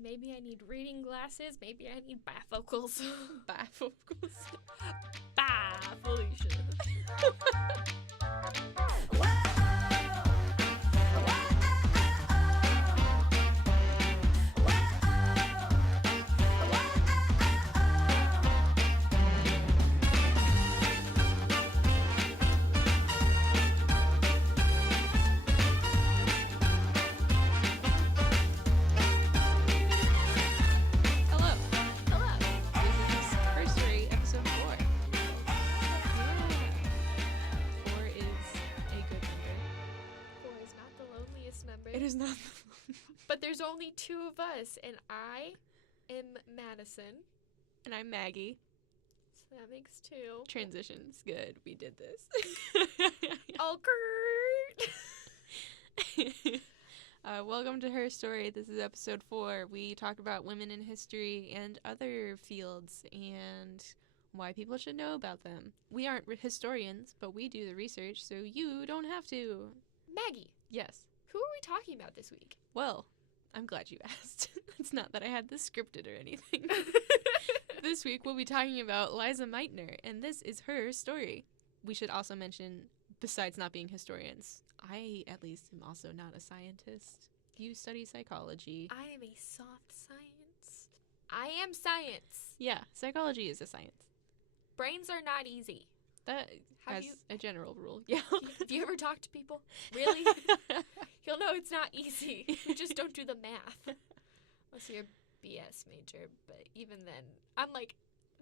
Maybe I need reading glasses. Maybe I need bifocals. Bifocals. Bye, Felicia. It is not. But there's only two of us, and I am Madison. And I'm Maggie. So that makes two. Transitions. Good. We did this. Awkward. Welcome to Herstory. This is episode 4. We talk about women in history and other fields and why people should know about them. We aren't historians, but we do the research, so you don't have to. Maggie. Yes. Who are we talking about this week? Well, I'm glad you asked. It's not that I had this scripted or anything. This week we'll be talking about Lise Meitner, and this is her story. We should also mention, besides not being historians, I at least am also not a scientist. You study psychology. I am a soft science. I am science. Yeah, psychology is a science. Brains are not easy. That has a general rule. Yeah. Have you ever talked to people? Really? You'll know it's not easy. You just don't do the math. Unless you're a BS major, but even then, I'm like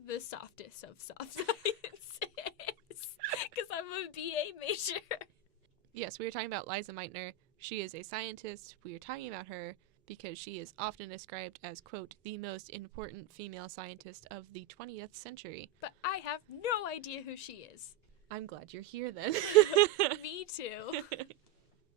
the softest of soft sciences. Because I'm a BA major. Yes, we were talking about Lise Meitner. She is a scientist. We are talking about her because she is often described as, quote, the most important female scientist of the 20th century. But I have no idea who she is. I'm glad you're here then. Me too.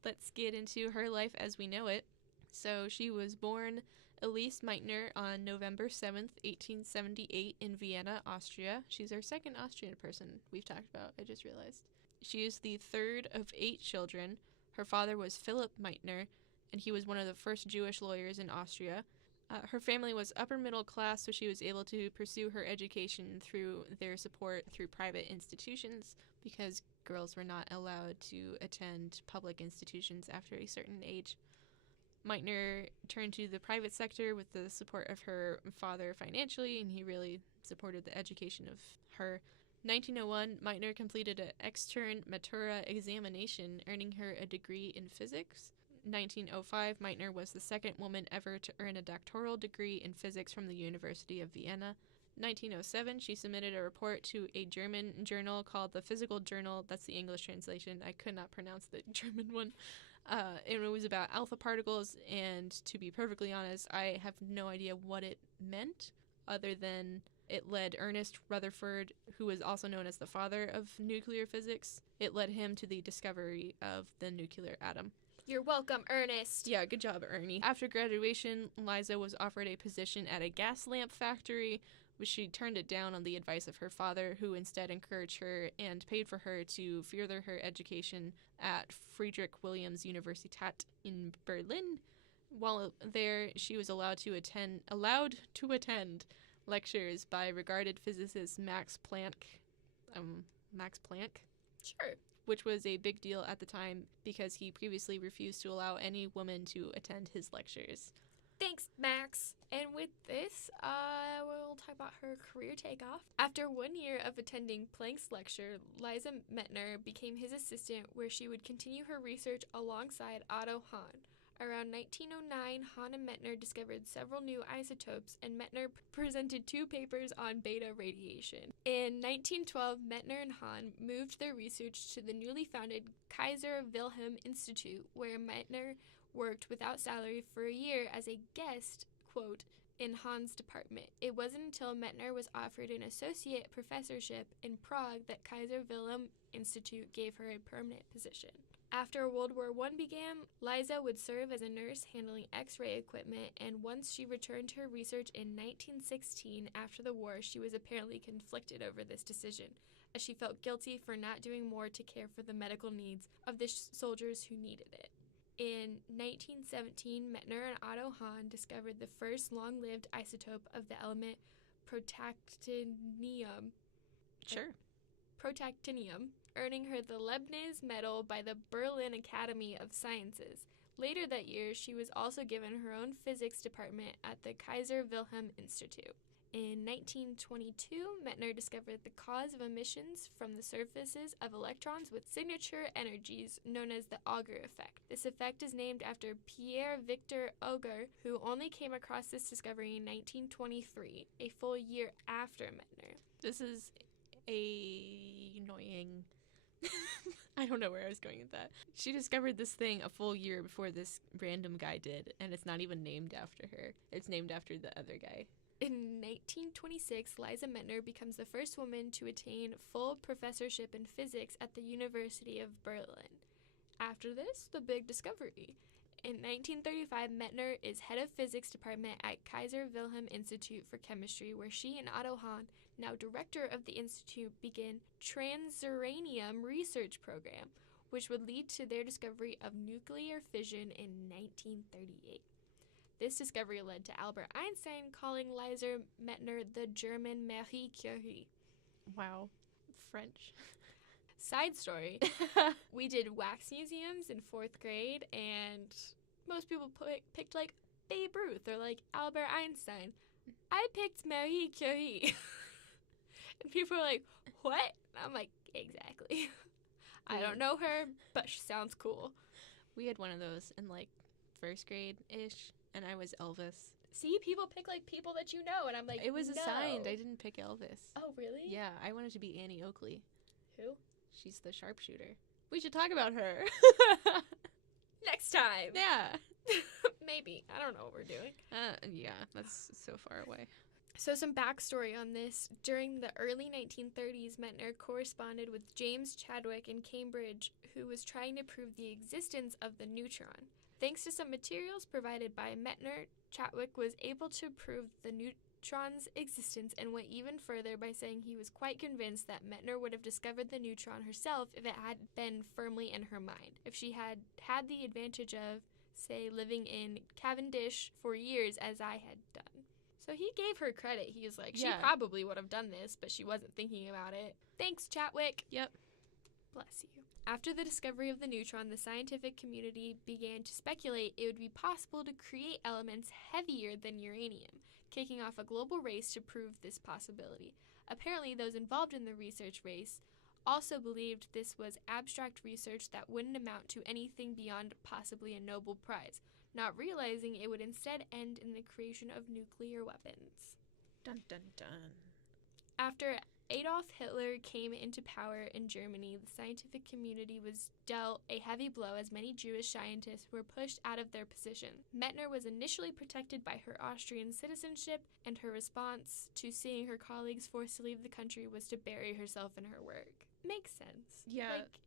Let's get into her life as we know it. So she was born Lise Meitner on November 7th, 1878 in Vienna, Austria. She's our second Austrian person we've talked about, I just realized. She is the third of 8 children. Her father was Philip Meitner, and he was one of the first Jewish lawyers in Austria. Her family was upper middle class, so she was able to pursue her education through their support through private institutions because girls were not allowed to attend public institutions after a certain age. Meitner turned to the private sector with the support of her father financially, and he really supported the education of her. 1901, Meitner completed an extern matura examination, earning her a degree in physics. 1905, Meitner was the second woman ever to earn a doctoral degree in physics from the University of Vienna. 1907, she submitted a report to a German journal called the Physical Journal. That's the English translation. I could not pronounce the German one. And it was about alpha particles, and to be perfectly honest, I have no idea what it meant, other than it led Ernest Rutherford, who was also known as the father of nuclear physics, it led him to the discovery of the nuclear atom. You're welcome, Ernest. Yeah, good job, Ernie. After graduation, Lise was offered a position at a gas lamp factory, but she turned it down on the advice of her father, who instead encouraged her and paid for her to further her education at Friedrich Wilhelms Universität in Berlin. While there, she was allowed to attend lectures by regarded physicist Max Planck. Sure. Which was a big deal at the time because he previously refused to allow any woman to attend his lectures. Thanks, Max. And with this, we'll talk about her career takeoff. After 1 year of attending Planck's lecture, Lise Meitner became his assistant, where she would continue her research alongside Otto Hahn. Around 1909, Hahn and Meitner discovered several new isotopes, and Meitner presented 2 papers on beta radiation. In 1912, Meitner and Hahn moved their research to the newly founded Kaiser Wilhelm Institute, where Meitner worked without salary for a year as a guest, quote, in Hahn's department. It wasn't until Meitner was offered an associate professorship in Prague that Kaiser Wilhelm Institute gave her a permanent position. After World War I began, Lise would serve as a nurse handling X-ray equipment, and once she returned to her research in 1916 after the war, she was apparently conflicted over this decision, as she felt guilty for not doing more to care for the medical needs of the soldiers who needed it. In 1917, Meitner and Otto Hahn discovered the first long-lived isotope of the element protactinium, Sure. earning her the Leibniz Medal by the Berlin Academy of Sciences. Later that year, she was also given her own physics department at the Kaiser Wilhelm Institute. In 1922, Meitner discovered the cause of emissions from the surfaces of electrons with signature energies known as the Auger effect. This effect is named after Pierre Victor Auger, who only came across this discovery in 1923, a full year after Meitner. This is annoying. I don't know where I was going with that. She discovered this thing a full year before this random guy did, and it's not even named after her. It's named after the other guy. In 1926, Lise Meitner becomes the first woman to attain full professorship in physics at the University of Berlin. After this, the big discovery. In 1935, Meitner is head of physics department at Kaiser Wilhelm Institute for Chemistry, where she and Otto Hahn, now director of the institute, begin Transuranium research program, which would lead to their discovery of nuclear fission in 1938. This discovery led to Albert Einstein calling Lise Meitner the German Marie Curie. Wow. French. Side story, we did wax museums in 4th grade, and most people picked, like, Babe Ruth or, like, Albert Einstein. I picked Marie Curie. And people were like, what? And I'm like, exactly. I don't know her, but she sounds cool. We had one of those in, like, 1st grade-ish, and I was Elvis. See, people pick, like, people that you know, and I'm like, It was no. assigned. I didn't pick Elvis. Oh, really? Yeah, I wanted to be Annie Oakley. Who? She's the sharpshooter. We should talk about her. Next time. Yeah. Maybe. I don't know what we're doing. Yeah, that's so far away. So some backstory on this. During the early 1930s, Meitner corresponded with James Chadwick in Cambridge, who was trying to prove the existence of the neutron. Thanks to some materials provided by Meitner, Chadwick was able to prove the neutron's existence and went even further by saying he was quite convinced that Meitner would have discovered the neutron herself if it had been firmly in her mind. If she had had the advantage of, say, living in Cavendish for years as I had done. So he gave her credit. He was like, she probably would have done this, but she wasn't thinking about it. Thanks, Chadwick. Yep. Bless you. After the discovery of the neutron, the scientific community began to speculate it would be possible to create elements heavier than uranium, kicking off a global race to prove this possibility. Apparently, those involved in the research race also believed this was abstract research that wouldn't amount to anything beyond possibly a Nobel Prize, not realizing it would instead end in the creation of nuclear weapons. Dun dun dun. After Adolf Hitler came into power in Germany, the scientific community was dealt a heavy blow as many Jewish scientists were pushed out of their position. Meitner was initially protected by her Austrian citizenship, and her response to seeing her colleagues forced to leave the country was to bury herself in her work. Makes sense. Yeah. Like,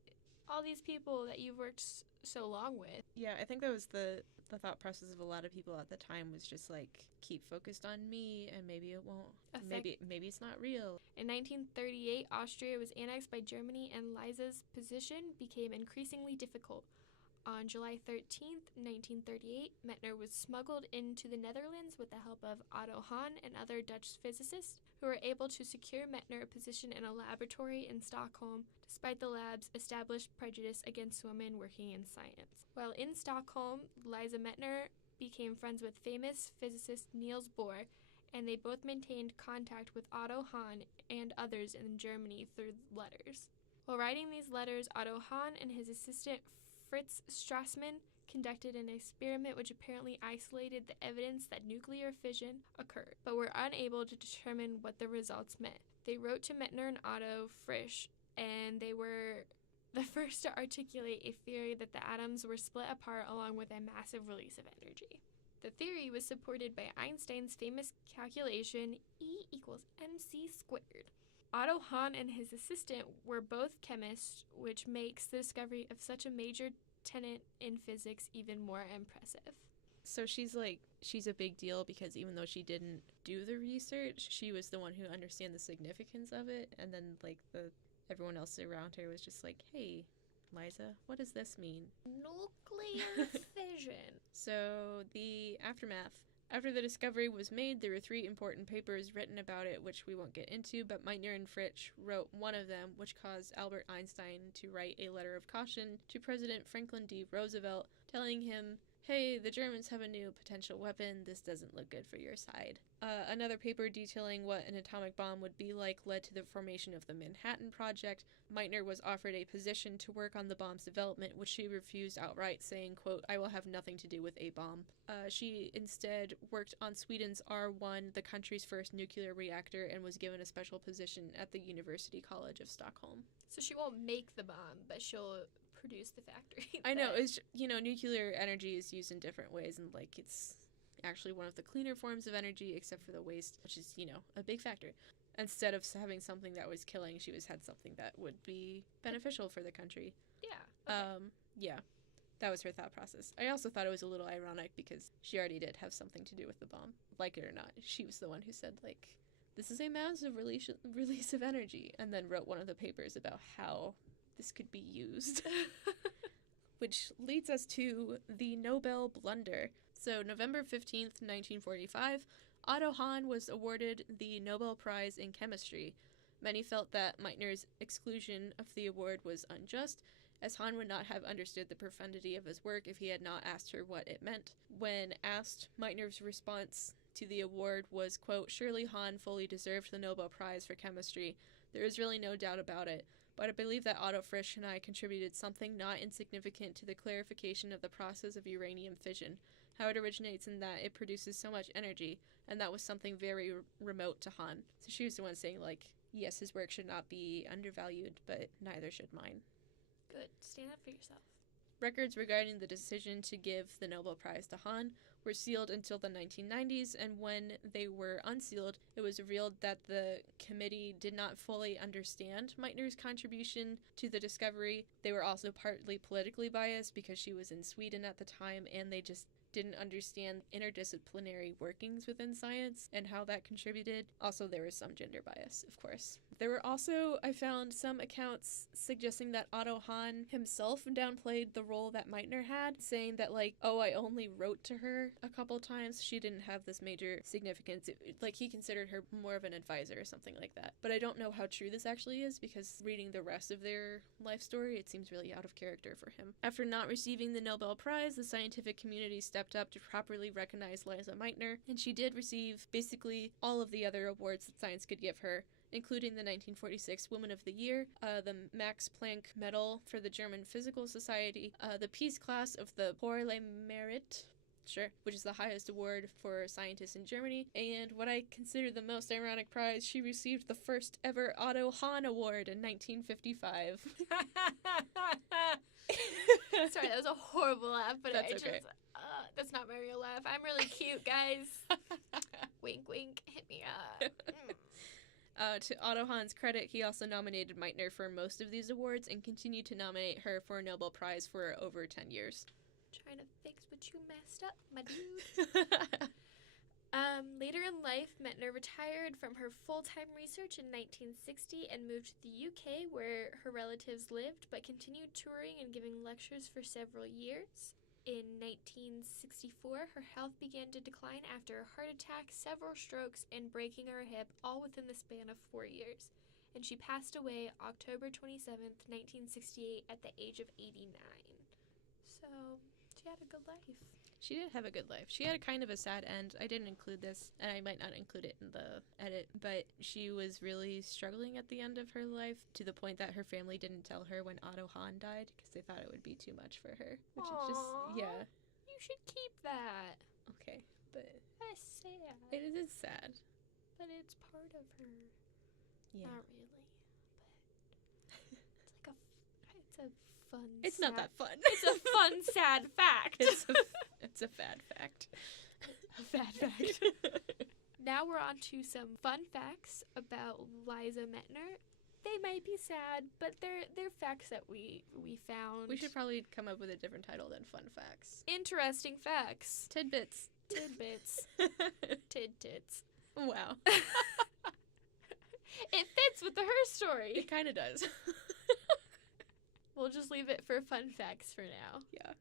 all these people that you've worked so long with. Yeah, I think that was the thought process of a lot of people at the time was just like, keep focused on me and maybe it won't. Maybe it's not real. In 1938, Austria was annexed by Germany and Lise's position became increasingly difficult. On July 13th, 1938, Meitner was smuggled into the Netherlands with the help of Otto Hahn and other Dutch physicists who were able to secure Meitner a position in a laboratory in Stockholm, despite the lab's established prejudice against women working in science. While in Stockholm, Lise Meitner became friends with famous physicist Niels Bohr, and they both maintained contact with Otto Hahn and others in Germany through letters. While writing these letters, Otto Hahn and his assistant Fritz Strassmann conducted an experiment which apparently isolated the evidence that nuclear fission occurred, but were unable to determine what the results meant. They wrote to Meitner and Otto Frisch, and they were the first to articulate a theory that the atoms were split apart along with a massive release of energy. The theory was supported by Einstein's famous calculation E equals mc squared. Otto Hahn and his assistant were both chemists, which makes the discovery of such a major tenet in physics even more impressive. So she's a big deal because even though she didn't do the research, she was the one who understand the significance of it, and then everyone else around her was just like, hey, Liza, what does this mean? Nuclear fission. So, the aftermath. After the discovery was made, there were 3 important papers written about it, which we won't get into, but Meitner and Fritsch wrote one of them, which caused Albert Einstein to write a letter of caution to President Franklin D. Roosevelt, telling him, hey, the Germans have a new potential weapon, this doesn't look good for your side. Another paper detailing what an atomic bomb would be like led to the formation of the Manhattan Project. Meitner was offered a position to work on the bomb's development, which she refused outright, saying, quote, I will have nothing to do with a bomb. She instead worked on Sweden's R1, the country's first nuclear reactor, and was given a special position at the University College of Stockholm. So she won't make the bomb, but she'll produce the factory. I know, it's, nuclear energy is used in different ways, and, it's actually one of the cleaner forms of energy, except for the waste, which is, a big factor. Instead of having something that was killing, she had something that would be beneficial for the country. Yeah. Okay. Yeah. That was her thought process. I also thought it was a little ironic because she already did have something to do with the bomb. Like it or not, she was the one who said, this is a massive release of energy, and then wrote one of the papers about how this could be used. Which leads us to the Nobel blunder. So, November 15th, 1945, Otto Hahn was awarded the Nobel Prize in Chemistry. Many felt that Meitner's exclusion of the award was unjust, as Hahn would not have understood the profundity of his work if he had not asked her what it meant. When asked, Meitner's response to the award was, quote, surely Hahn fully deserved the Nobel Prize for Chemistry. There is really no doubt about it. But I believe that Otto Frisch and I contributed something not insignificant to the clarification of the process of uranium fission, how it originates in that it produces so much energy, and that was something very remote to Hahn. So she was the one saying, yes, his work should not be undervalued, but neither should mine. Good. Stand up for yourself. Records regarding the decision to give the Nobel Prize to Hahn were sealed until the 1990s, and when they were unsealed, it was revealed that the committee did not fully understand Meitner's contribution to the discovery. They were also partly politically biased because she was in Sweden at the time, and they just didn't understand interdisciplinary workings within science and how that contributed. Also, there was some gender bias, of course. There were also, I found, some accounts suggesting that Otto Hahn himself downplayed the role that Meitner had, saying that, I only wrote to her a couple times. She didn't have this major significance. He considered her more of an advisor or something like that. But I don't know how true this actually is, because reading the rest of their life story, it seems really out of character for him. After not receiving the Nobel Prize, the scientific community stepped up to properly recognize Lise Meitner, and she did receive basically all of the other awards that science could give her, including the 1946 Woman of the Year, the Max Planck Medal for the German Physical Society, the Peace Class of the Pour le Mérite, which is the highest award for scientists in Germany, and what I consider the most ironic prize, she received the first ever Otto Hahn Award in 1955. Sorry, that was a horrible laugh, but That's okay. That's not my real laugh. I'm really cute, guys. Wink, wink, hit me up. To Otto Hahn's credit, he also nominated Meitner for most of these awards and continued to nominate her for a Nobel Prize for over 10 years. Trying to fix what you messed up, my dude. Later in life, Meitner retired from her full-time research in 1960 and moved to the UK, where her relatives lived, but continued touring and giving lectures for several years. In 1964, her health began to decline after a heart attack, several strokes, and breaking her hip, all within the span of 4 years. And she passed away October 27th, 1968, at the age of 89. So, she had a good life. She did have a good life. She had a kind of a sad end. I didn't include this, and I might not include it in the edit, but she was really struggling at the end of her life, to the point that her family didn't tell her when Otto Hahn died, because they thought it would be too much for her. Which Aww, is just, yeah. You should keep that. Okay, but That's sad. it is sad. But it's part of her. Yeah. Not really, but it's a fun. It's not that fun. It's a fun, sad fact. It's a fad fact. A fad fact. Now we're on to some fun facts about Lise Meitner. They might be sad, but they're facts that we found. We should probably come up with a different title than fun facts. Interesting facts. Tidbits. Tidbits. Tidtits. Wow. It fits with the Herstory. It kind of does. We'll just leave it for fun facts for now. Yeah.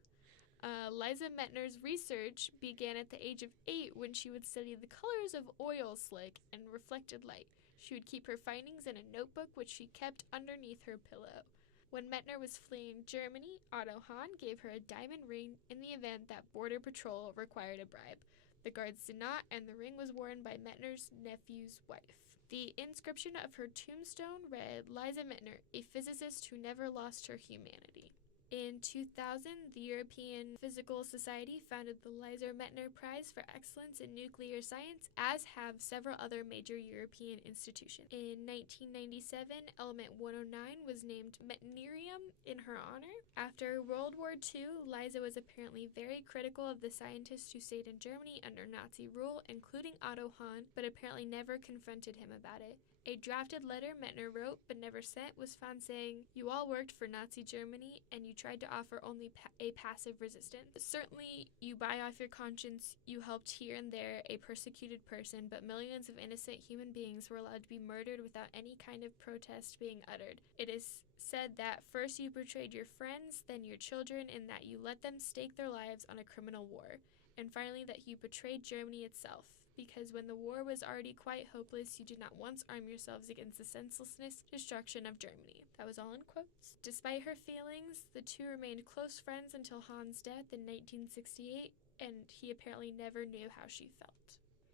Lise Meitner's research began at the age of 8 when she would study the colors of oil slick and reflected light. She would keep her findings in a notebook which she kept underneath her pillow. When Meitner was fleeing Germany, Otto Hahn gave her a diamond ring in the event that Border Patrol required a bribe. The guards did not, and the ring was worn by Meitner's nephew's wife. The inscription of her tombstone read, Lise Meitner, a physicist who never lost her humanity. In 2000, the European Physical Society founded the Lise Meitner Prize for Excellence in Nuclear Science, as have several other major European institutions. In 1997, Element 109 was named Meitnerium in her honor. After World War II, Lise was apparently very critical of the scientists who stayed in Germany under Nazi rule, including Otto Hahn, but apparently never confronted him about it. A drafted letter Meitner wrote but never sent was found saying, "You all worked for Nazi Germany and you tried to offer only a passive resistance. Certainly, you buy off your conscience, you helped here and there a persecuted person, but millions of innocent human beings were allowed to be murdered without any kind of protest being uttered. It is said that first you betrayed your friends, then your children, and that you let them stake their lives on a criminal war. And finally that you betrayed Germany itself. Because when the war was already quite hopeless, you did not once arm yourselves against the senselessness, destruction of Germany." That was all in quotes. Despite her feelings, the two remained close friends until Hahn's death in 1968, and he apparently never knew how she felt.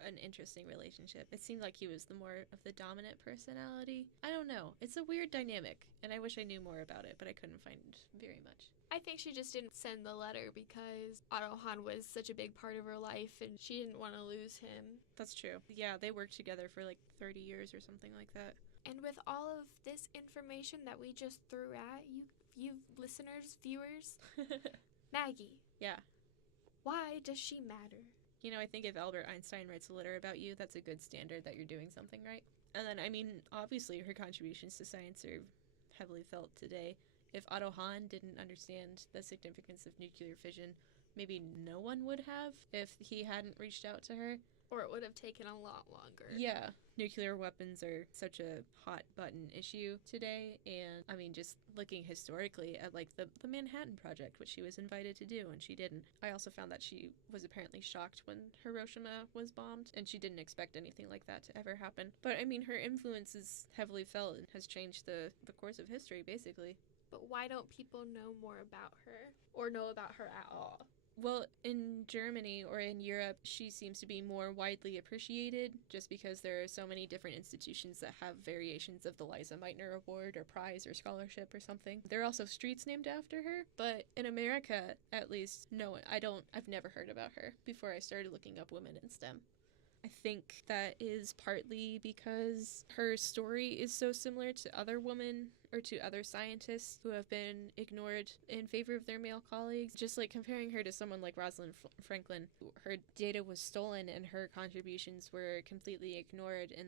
An interesting relationship. It seemed like he was the more of the dominant personality. I don't know. It's a weird dynamic, and I wish I knew more about it, but I couldn't find very much. I think she just didn't send the letter because Otto Hahn was such a big part of her life and she didn't want to lose him. That's true. Yeah, they worked together for like 30 years or something like that. And with all of this information that we just threw at you listeners, viewers, Maggie. Yeah. Why does she matter? You know, I think if Albert Einstein writes a letter about you, that's a good standard that you're doing something right. And then, I mean, obviously her contributions to science are heavily felt today. If Otto Hahn didn't understand the significance of nuclear fission, maybe no one would have if he hadn't reached out to her. Or it would have taken a lot longer. Yeah. Nuclear weapons are such a hot button issue today. And, I mean, just looking historically at, like, the Manhattan Project, which she was invited to do, and she didn't. I also found that she was apparently shocked when Hiroshima was bombed, and she didn't expect anything like that to ever happen. But, I mean, her influence is heavily felt and has changed the course of history, basically. But why don't people know more about her? Or know about her at all? Well, in Germany or in Europe, she seems to be more widely appreciated just because there are so many different institutions that have variations of the Lise Meitner Award or prize or scholarship or something. There are also streets named after her, but in America, at least, no, I've never heard about her before I started looking up women in STEM. I think that is partly because her story is so similar to other women or to other scientists who have been ignored in favor of their male colleagues. Just like comparing her to someone like Rosalind Franklin, her data was stolen and her contributions were completely ignored, and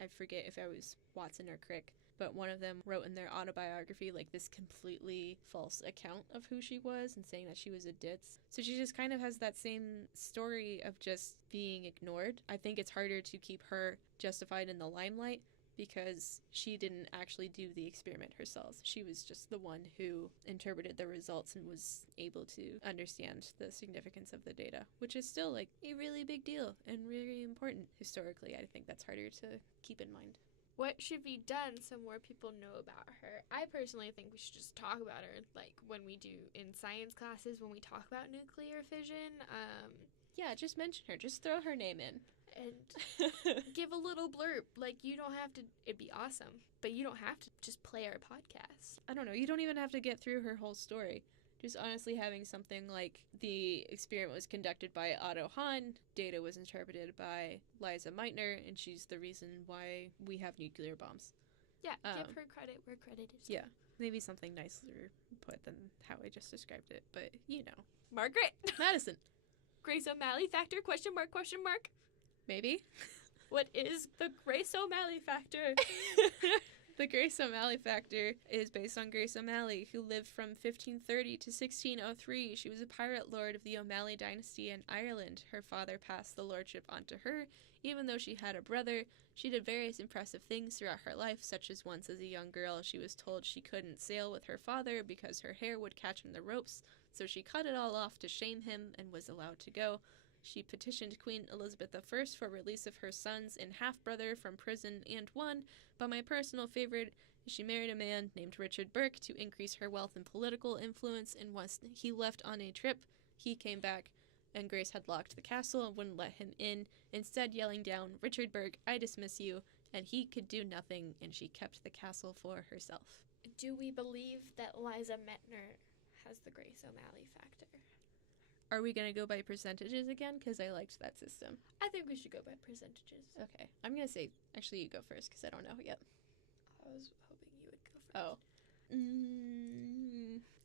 I forget if it was Watson or Crick, but one of them wrote in their autobiography like this completely false account of who she was and saying that she was a ditz. So she just kind of has that same story of just being ignored. I think it's harder to keep her justified in the limelight because she didn't actually do the experiment herself. She was just the one who interpreted the results and was able to understand the significance of the data, which is still like a really big deal and really important historically. I think that's harder to keep in mind. What should be done so more people know about her? I personally think we should just talk about her, like when we do in science classes, when we talk about nuclear fission. Yeah, just mention her. Just throw her name in. And give a little blurb. Like, you don't have to, it'd be awesome, but you don't have to just play our podcast. I don't know, you don't even have to get through her whole story. Just honestly having something like the experiment was conducted by Otto Hahn, data was interpreted by Lise Meitner, and she's the reason why we have nuclear bombs. Yeah, give her credit where credit is due. Yeah, maybe something nicer put than how I just described it, but you know. Margaret! Madison! Grace O'Malley factor, question mark, question mark? Maybe. What is the Grace O'Malley factor? The Grace O'Malley factor is based on Grace O'Malley, who lived from 1530 to 1603. She was a pirate lord of the O'Malley dynasty in Ireland. Her father passed the lordship on to her. Even though she had a brother, she did various impressive things throughout her life, such as once as a young girl she was told she couldn't sail with her father because her hair would catch in the ropes, so she cut it all off to shame him and was allowed to go. She petitioned Queen Elizabeth I for release of her sons and half-brother from prison and won, but my personal favorite is she married a man named Richard Burke to increase her wealth and political influence, and once he left on a trip, he came back, and Grace had locked the castle and wouldn't let him in, instead yelling down, "Richard Burke, I dismiss you," and he could do nothing, and she kept the castle for herself. Do we believe that Lise Meitner has the Grace O'Malley factor? Are we going to go by percentages again? Because I liked that system. I think we should go by percentages. Okay. I'm going to say, actually, you go first because I don't know yet. I was hoping you would go first. Oh.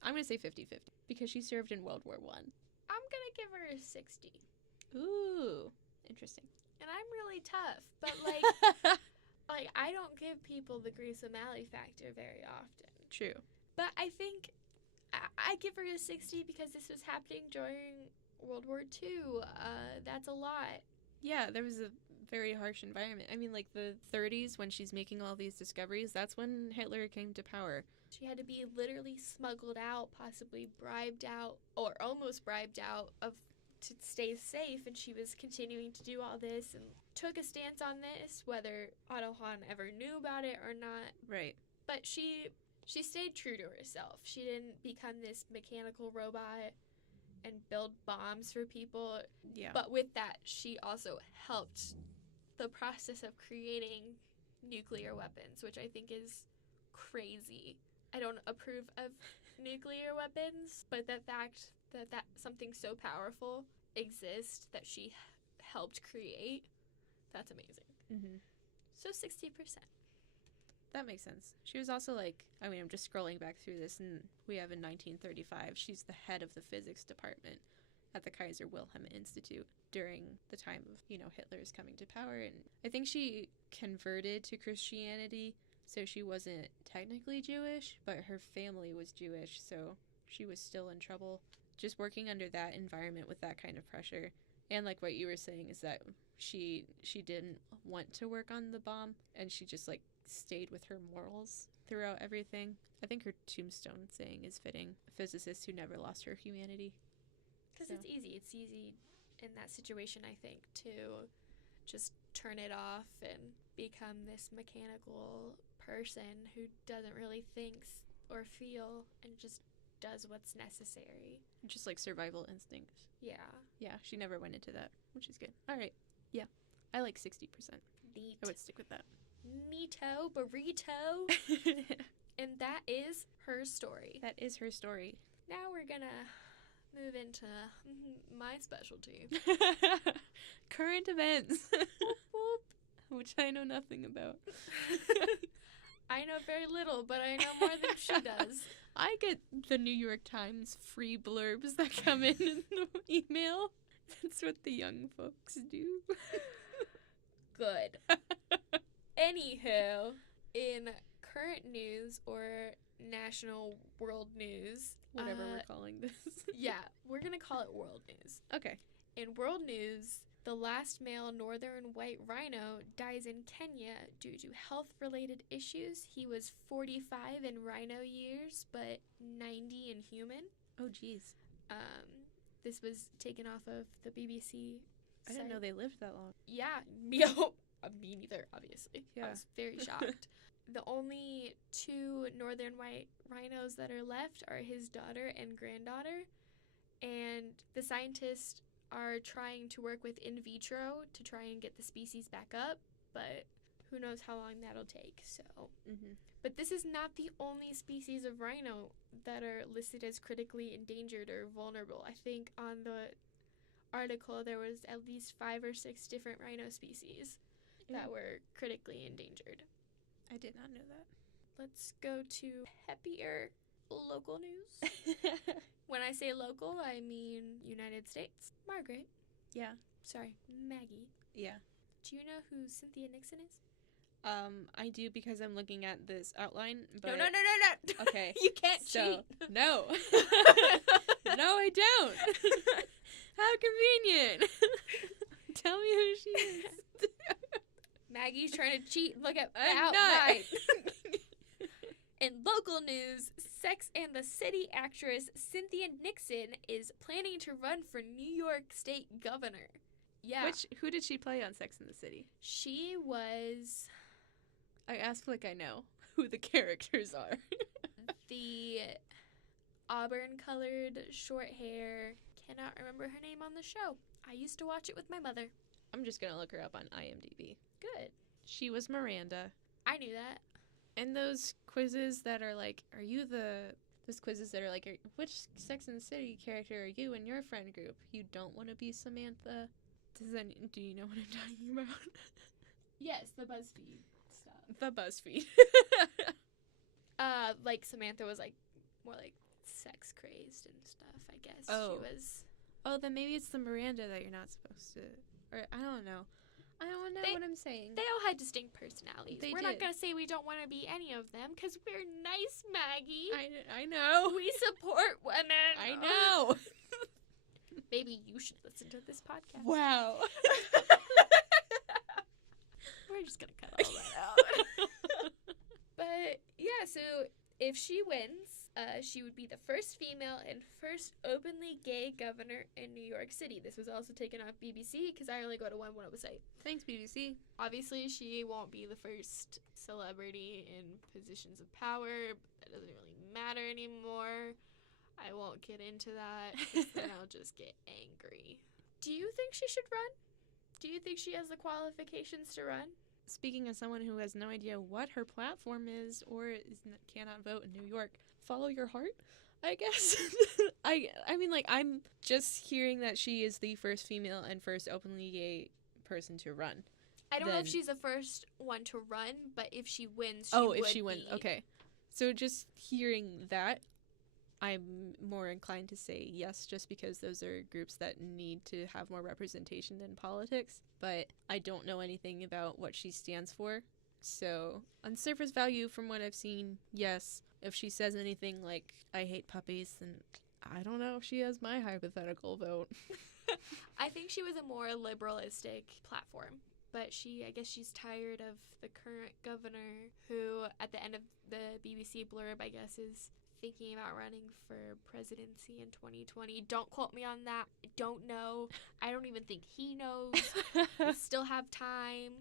I'm going to say 50-50 because she served in World War I. I'm going to give her a 60. Ooh. Interesting. And I'm really tough, but like I don't give people the Grace O'Malley factor very often. True. But I think I give her a 60 because this was happening during World War II. That's a lot. Yeah, there was a very harsh environment. I mean, like the 30s when she's making all these discoveries, that's when Hitler came to power. She had to be literally smuggled out, possibly bribed out, or almost bribed out to stay safe, and she was continuing to do all this and took a stance on this, whether Otto Hahn ever knew about it or not. Right. But she stayed true to herself. She didn't become this mechanical robot and build bombs for people. Yeah. But with that, she also helped the process of creating nuclear weapons, which I think is crazy. I don't approve of nuclear weapons, but the fact that something so powerful exists that she helped create, that's amazing. Mm-hmm. So 60%. That makes sense. She was also like, I mean, I'm just scrolling back through this, and we have in 1935, she's the head of the physics department at the Kaiser Wilhelm Institute during the time of, Hitler's coming to power. And I think she converted to Christianity, so she wasn't technically Jewish, but her family was Jewish, so she was still in trouble. Just working under that environment with that kind of pressure. And like what you were saying is that she didn't want to work on the bomb, and she just like stayed with her morals throughout everything. I think her tombstone saying is fitting. A physicist who never lost her humanity. Because it's easy. It's easy in that situation, I think, to just turn it off and become this mechanical person who doesn't really think or feel and just does what's necessary. Just like survival instinct. Yeah. Yeah, she never went into that, which is good. All right. Yeah. I like 60%. Neat. I would stick with that. Neato, burrito. And that is her story. That is her story. Now we're gonna move into my specialty. Current events. Whoop, whoop. Which I know nothing about. I know very little, but I know more than she does. I get the New York Times free blurbs that come in the email. That's what the young folks do. Good. Anywho, in current news or national world news, whatever we're calling this. Yeah, we're going to call it world news. Okay. In world news, the last male northern white rhino dies in Kenya due to health-related issues. He was 45 in rhino years, but 90 in human. Oh, geez. This was taken off of the BBC I didn't know they lived that long. Yeah. Me neither, obviously. Yeah. I was very shocked. The only two northern white rhinos that are left are his daughter and granddaughter. And the scientists are trying to work with in vitro to try and get the species back up, but who knows how long that'll take. So, But this is not the only species of rhino that are listed as critically endangered or vulnerable. I think on the article there was at least 5 or 6 different rhino species that were critically endangered. I did not know that. Let's go to happier local news. When I say local, I mean United States. Margaret. Yeah. Sorry, Maggie. Yeah. Do you know who Cynthia Nixon is? I do because I'm looking at this outline, but... No. Okay. You can't cheat. No. No, I don't. How convenient. Tell me who she is. Maggie's trying to cheat. Look at the I'm outline. In local news, Sex and the City actress Cynthia Nixon is planning to run for New York State governor. Yeah. Who did she play on Sex and the City? She was I ask like I know who the characters are. the auburn-colored, short hair. Cannot remember her name on the show. I used to watch it with my mother. I'm just gonna look her up on IMDb. Good. She was Miranda. I knew that. And those quizzes that are like, those quizzes that are like, which Sex and the City character are you in your friend group? You don't want to be Samantha. Do you know what I'm talking about? Yes, the BuzzFeed stuff. The BuzzFeed. Like Samantha was like more like sex crazed and stuff, I guess. Oh. She was. Oh, then maybe it's the Miranda that you're not supposed to. Or I don't know. I don't know what I'm saying. They all had distinct personalities. We're not did. going to say we don't want to be any of them because we're nice, Maggie. I know. We support women. I know. Maybe you should listen to this podcast. Wow. We're just going to cut all that out. But, yeah, so if she wins, she would be the first female and first openly gay governor in New York City. This was also taken off BBC because I only go to one website. Thanks, BBC. Obviously, she won't be the first celebrity in positions of power. That doesn't really matter anymore. I won't get into that because then I'll just get angry. Do you think she should run? Do you think she has the qualifications to run? Speaking as someone who has no idea what her platform is or cannot vote in New York, follow your heart, I guess. I mean, like, I'm just hearing that she is the first female and first openly gay person to run. I don't know if she's the first one to run, but if she wins, if she wins, okay. So just hearing that, I'm more inclined to say yes, just because those are groups that need to have more representation in politics. But I don't know anything about what she stands for. So on surface value, from what I've seen, yes. If she says anything like, I hate puppies, then I don't know if she has my hypothetical vote. I think she was a more liberalistic platform. But I guess she's tired of the current governor who, at the end of the BBC blurb, I guess, is thinking about running for presidency in 2020. Don't quote me on that. I don't know. I don't even think he knows. We still have time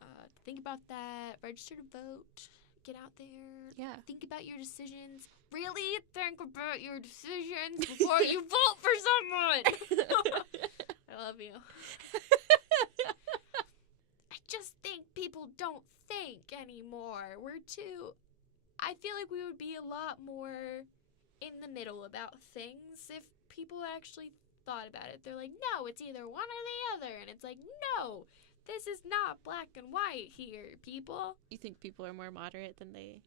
to think about that. Register to vote. Get out there. Yeah. Think about your decisions. Really think about your decisions before you vote for someone. I love you. I just think people don't think anymore. I feel like we would be a lot more in the middle about things if people actually thought about it. They're like, no, it's either one or the other. And it's like, no, this is not black and white here, people. You think people are more moderate than they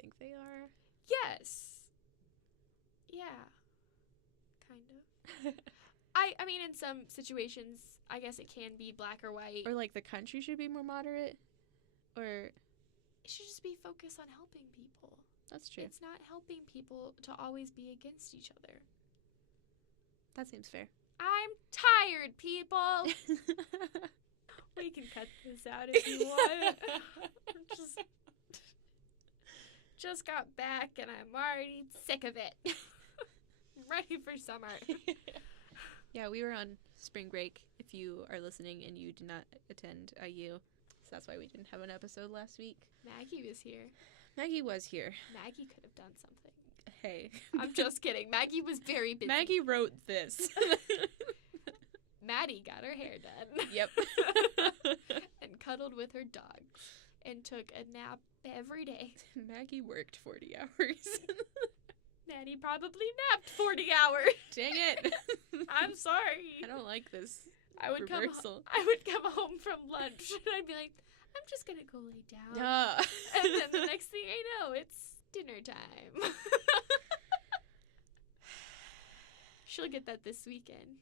think they are? Yes. Yeah. Kind of. I mean, in some situations, I guess it can be black or white. Or like the country should be more moderate? Or... It should just be focused on helping people. That's true. It's not helping people to always be against each other. That seems fair. I'm tired, people. We can cut this out if you want. Just got back and I'm already sick of it. Ready for summer. Yeah, we were on spring break if you are listening and you did not attend IU. So that's why we didn't have an episode last week. Maggie was here. Maggie was here. Maggie could have done something. Hey. I'm just kidding. Maggie was very busy. Maggie wrote this. Maddie got her hair done. Yep. And cuddled with her dog. And took a nap every day. Maggie worked 40 hours. Maddie probably napped 40 hours. Dang it. I'm sorry. I don't like this I would reversal. come home from lunch and I'd be like, I'm just gonna go lay down. And then the next thing I know, it's dinner time. She'll get that this weekend.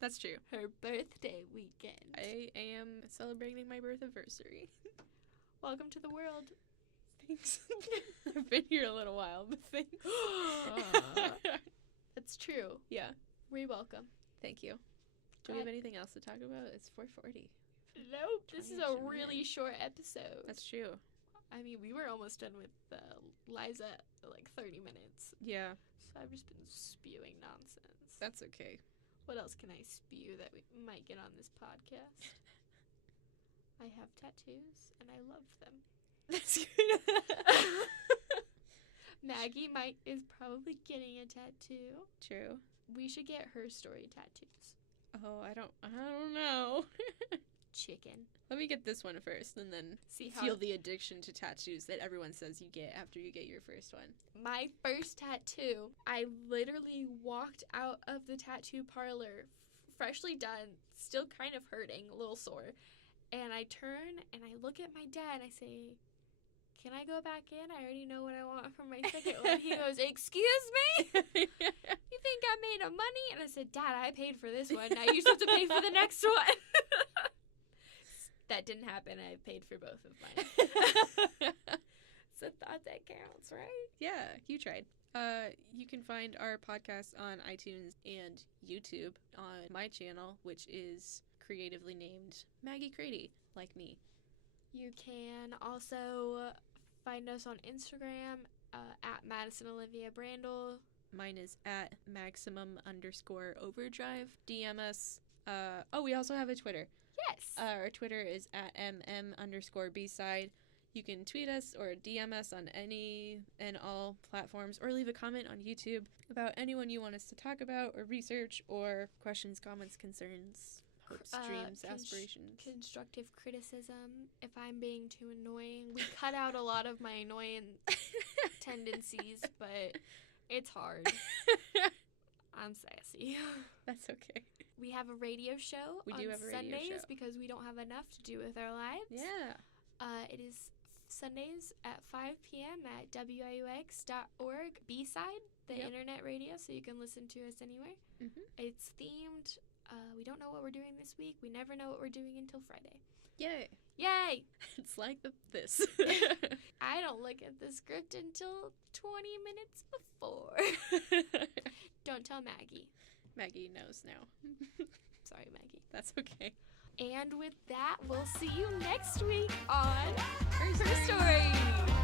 That's true. Her birthday weekend. I am celebrating my birth anniversary. Welcome to the world. Thanks. I've been here a little while, but thanks. That's true. Yeah. You're welcome. Thank you. Do we have anything else to talk about? It's 4:40. Nope. This is a really short episode. That's true. I mean, we were almost done with Liza like 30 minutes. Yeah. So I've just been spewing nonsense. That's okay. What else can I spew that we might get on this podcast? I have tattoos, and I love them. That's good. Maggie is probably getting a tattoo. True. We should get Herstory tattoos. Oh, I don't know. Chicken. Let me get this one first, and then feel the addiction to tattoos that everyone says you get after you get your first one. My first tattoo, I literally walked out of the tattoo parlor, freshly done, still kind of hurting, a little sore. And I turn and I look at my dad and I say, "Can I go back in? I already know what I want for my second one." He goes, "Excuse me? You think I made a money?" And I said, "Dad, I paid for this one. Now you just have to pay for the next one." That didn't happen. I paid for both of mine. It's a thought that counts, right? Yeah, you tried. You can find our podcast on iTunes and YouTube on my channel, which is creatively named Maggie Crady, like me. You can also find us on Instagram at Madison Olivia Brandl. Mine is at maximum_overdrive. DM us. We also have a Twitter. Yes. Our Twitter is at mm_bside. You can tweet us or DM us on any and all platforms, or leave a comment on YouTube about anyone you want us to talk about or research, or questions, comments, concerns, hopes, dreams, aspirations. Constructive criticism. If I'm being too annoying, we cut out a lot of my annoying tendencies, but it's hard. I'm sassy. That's okay. We have a radio show on Sundays because we don't have enough to do with our lives. Yeah. It is Sundays at 5 p.m. at wiux.org, B-Side, the internet radio, so you can listen to us anywhere. Mm-hmm. It's themed. We don't know what we're doing this week. We never know what we're doing until Friday. Yay. Yay! It's like this. I don't look at the script until 20 minutes before. Don't tell Maggie. Maggie knows now. Sorry, Maggie. That's okay. And with that, we'll see you next week on Herstory.